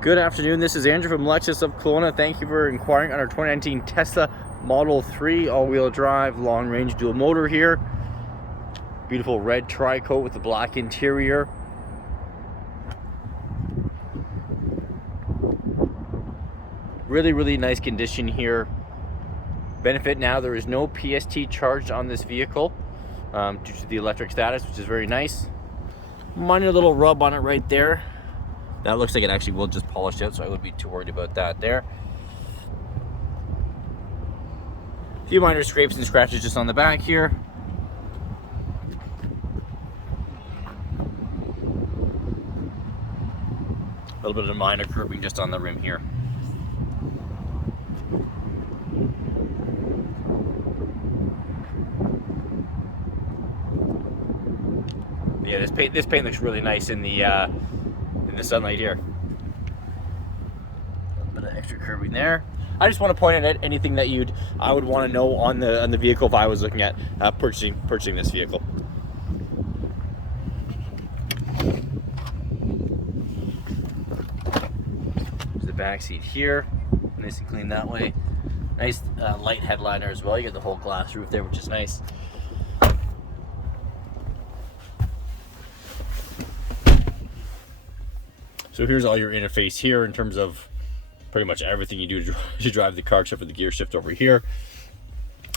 Good afternoon, this is Andrew from Lexus of Kelowna. Thank you for inquiring on our 2019 Tesla Model 3 all-wheel drive long-range dual motor here. Beautiful red tri-coat with the black interior. Really nice condition here. Benefit now, there is no PST charged on this vehicle due to the electric status, which is very nice. Minor little rub on it right there. That looks like it actually will just polish out, so I wouldn't be too worried about that there. A few minor scrapes and scratches just on the back here. A little bit of minor curbing just on the rim here. Yeah, this paint looks really nice in the sunlight here. A little bit of extra curbing there. I just want to point out anything that I would want to know on the vehicle if I was looking at purchasing this vehicle. There's the back seat here, nice and clean that way. Nice light headliner as well. You get the whole glass roof there, which is nice. So here's all your interface here in terms of pretty much everything you do to drive the car, except for the gear shift over here.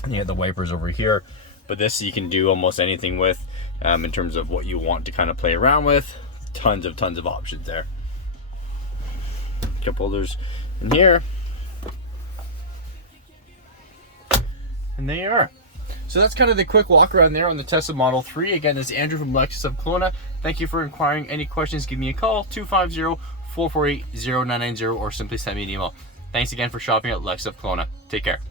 And you have the wipers over here. But this you can do almost anything with in terms of what you want to kind of play around with. Tons of options there. Cup holders in here. And there you are. So that's kind of the quick walk around there on the Tesla Model 3. Again, this is Andrew from Lexus of Kelowna. Thank you for inquiring. Any questions, give me a call, 250-448-0990, or simply send me an email. Thanks again for shopping at Lexus of Kelowna. Take care.